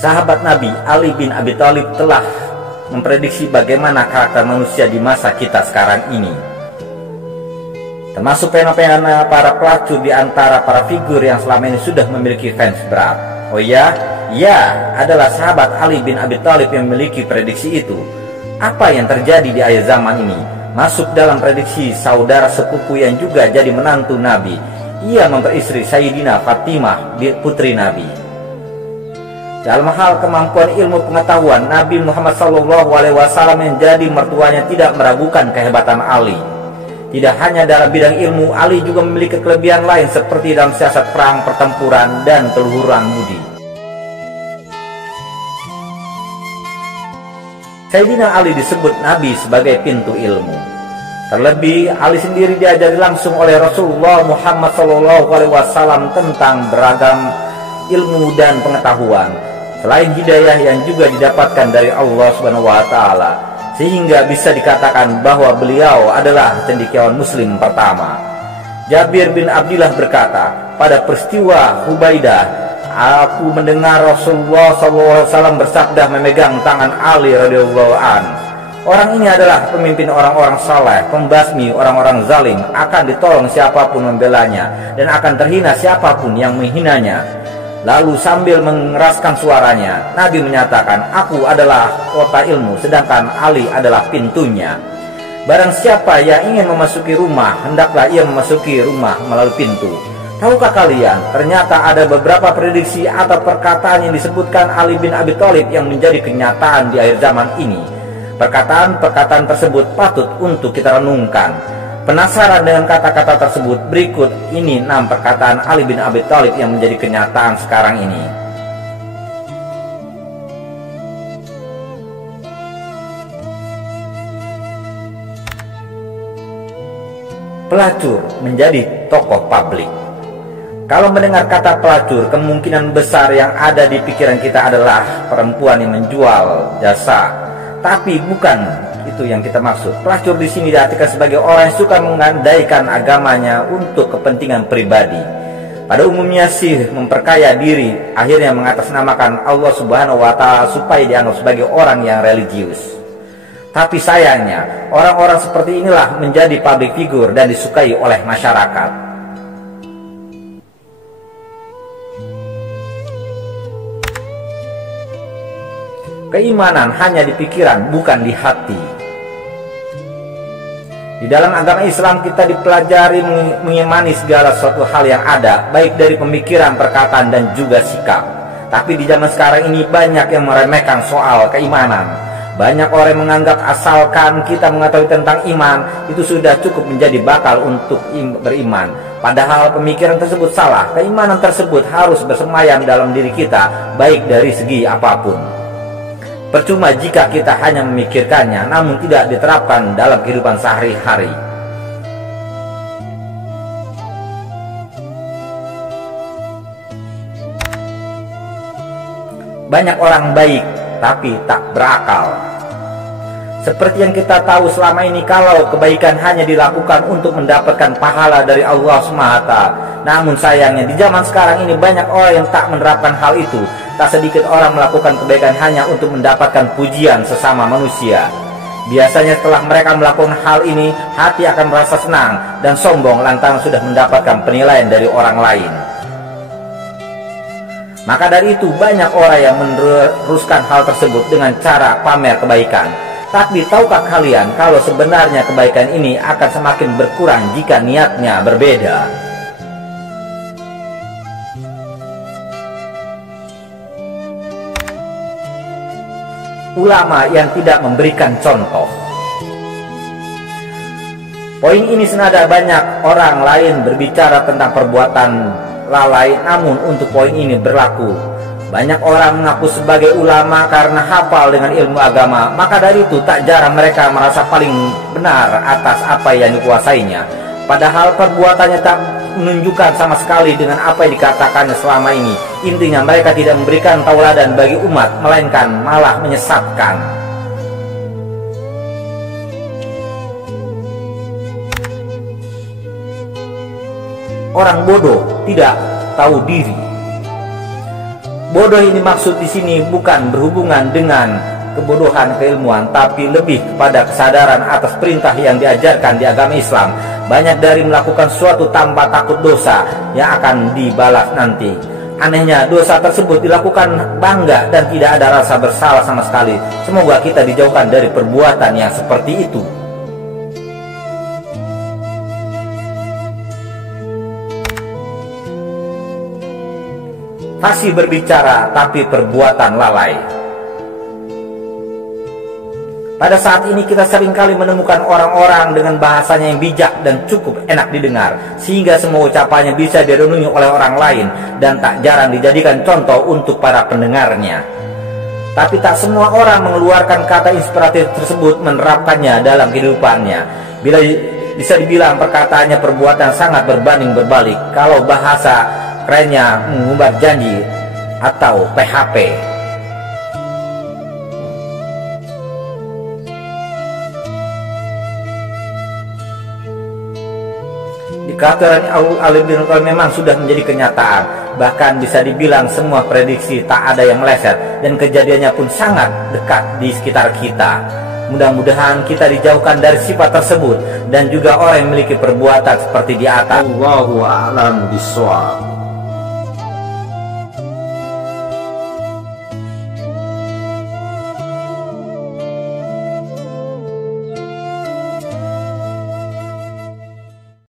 Sahabat Nabi Ali bin Abi Thalib telah memprediksi bagaimana karakter manusia di masa kita sekarang ini, termasuk fenomena para pelacur di antara para figur yang selama ini sudah memiliki fans berat. Oh ya, adalah sahabat Ali bin Abi Thalib yang memiliki prediksi itu. Apa yang terjadi di akhir zaman ini masuk dalam prediksi saudara sepupu yang juga jadi menantu Nabi. Ia memperistri Sayyidina Fatimah, putri Nabi. Dalam hal kemampuan ilmu pengetahuan, Nabi Muhammad SAW menjadi mertuanya tidak meragukan kehebatan Ali. Tidak hanya dalam bidang ilmu, Ali juga memiliki kelebihan lain seperti dalam siasat perang, pertempuran, dan keluhuran budi. Sayyidina Ali disebut Nabi sebagai pintu ilmu. Terlebih, Ali sendiri diajari langsung oleh Rasulullah Muhammad SAW tentang beragam ilmu dan pengetahuan, selain hidayah yang juga didapatkan dari Allah Subhanahu wa Ta'ala, sehingga bisa dikatakan bahwa beliau adalah cendekiawan Muslim pertama. Jabir bin Abdillah berkata, pada peristiwa Hubaidah, aku mendengar Rasulullah SAW bersabda memegang tangan Ali radhiyallahu an. Orang ini adalah pemimpin orang-orang saleh, pembasmi orang-orang zalim, akan ditolong siapapun membelanya, dan akan terhina siapapun yang menghinanya. Lalu sambil mengeraskan suaranya, Nabi menyatakan, aku adalah kota ilmu, sedangkan Ali adalah pintunya. Barang siapa yang ingin memasuki rumah, hendaklah ia memasuki rumah melalui pintu. Tahukah kalian, ternyata ada beberapa prediksi atau perkataan yang disebutkan Ali bin Abi Thalib yang menjadi kenyataan di akhir zaman ini. Perkataan-perkataan tersebut patut untuk kita renungkan. Penasaran dengan kata-kata tersebut? Berikut ini 6 perkataan Ali bin Abi Thalib yang menjadi kenyataan sekarang ini. Pelacur menjadi tokoh publik. Kalau mendengar kata pelacur, kemungkinan besar yang ada di pikiran kita adalah perempuan yang menjual jasa. Tapi bukan itu yang kita maksud. Pelacur di sini diartikan sebagai orang yang suka mengandaikan agamanya untuk kepentingan pribadi. Pada umumnya sih memperkaya diri, akhirnya mengatasnamakan Allah Subhanahu wa Ta'ala supaya dianggap sebagai orang yang religius. Tapi sayangnya, orang-orang seperti inilah menjadi public figure dan disukai oleh masyarakat. Keimanan hanya di pikiran, bukan di hati. Di dalam agama Islam kita dipelajari mengimani segala suatu hal yang ada, baik dari pemikiran, perkataan, dan juga sikap. Tapi di zaman sekarang ini banyak yang meremehkan soal keimanan. Banyak orang yang menganggap asalkan kita mengetahui tentang iman, itu sudah cukup menjadi bakal untuk beriman. Padahal pemikiran tersebut salah. Keimanan tersebut harus bersemayam dalam diri kita, baik dari segi apapun. Percuma jika kita hanya memikirkannya, namun tidak diterapkan dalam kehidupan sehari-hari. Banyak orang baik, tapi tak berakal. Seperti yang kita tahu selama ini, kalau kebaikan hanya dilakukan untuk mendapatkan pahala dari Allah SWT. Namun sayangnya di zaman sekarang ini banyak orang yang tak menerapkan hal itu. Tak sedikit orang melakukan kebaikan hanya untuk mendapatkan pujian sesama manusia. Biasanya setelah mereka melakukan hal ini, hati akan merasa senang dan sombong lantaran sudah mendapatkan penilaian dari orang lain. Maka dari itu banyak orang yang meneruskan hal tersebut dengan cara pamer kebaikan. Tapi tahukah kalian kalau sebenarnya kebaikan ini akan semakin berkurang jika niatnya berbeda? Ulama yang tidak memberikan contoh. Poin ini senada banyak orang lain berbicara tentang perbuatan lalai, namun untuk poin ini berlaku. Banyak orang mengaku sebagai ulama karena hafal dengan ilmu agama, maka dari itu tak jarang mereka merasa paling benar atas apa yang dikuasainya. Padahal perbuatannya tak menunjukkan sama sekali dengan apa yang dikatakannya selama ini. Intinya mereka tidak memberikan tauladan bagi umat, melainkan malah menyesatkan. Orang bodoh tidak tahu diri. Bodoh ini maksud di sini bukan berhubungan dengan kebodohan keilmuan, tapi lebih kepada kesadaran atas perintah yang diajarkan di agama Islam. Banyak dari melakukan suatu tanpa takut dosa yang akan dibalas nanti. Anehnya, dosa tersebut dilakukan bangga dan tidak ada rasa bersalah sama sekali. Semoga kita dijauhkan dari perbuatan yang seperti itu. Fasih berbicara, tapi perbuatan lalai. Pada saat ini kita seringkali menemukan orang-orang dengan bahasanya yang bijak dan cukup enak didengar, sehingga semua ucapannya bisa direnungi oleh orang lain dan tak jarang dijadikan contoh untuk para pendengarnya. Tapi tak semua orang mengeluarkan kata inspiratif tersebut menerapkannya dalam kehidupannya. Bila bisa dibilang perkataannya perbuatan sangat berbanding berbalik. Kalau bahasa kerennya mengumbar janji atau PHP. Dikatakan alim memang sudah menjadi kenyataan. Bahkan bisa dibilang semua prediksi tak ada yang meleset, dan kejadiannya pun sangat dekat di sekitar kita. Mudah-mudahan kita dijauhkan dari sifat tersebut dan juga orang yang memiliki perbuatan seperti di atas. Wallahu a'lam bishawab.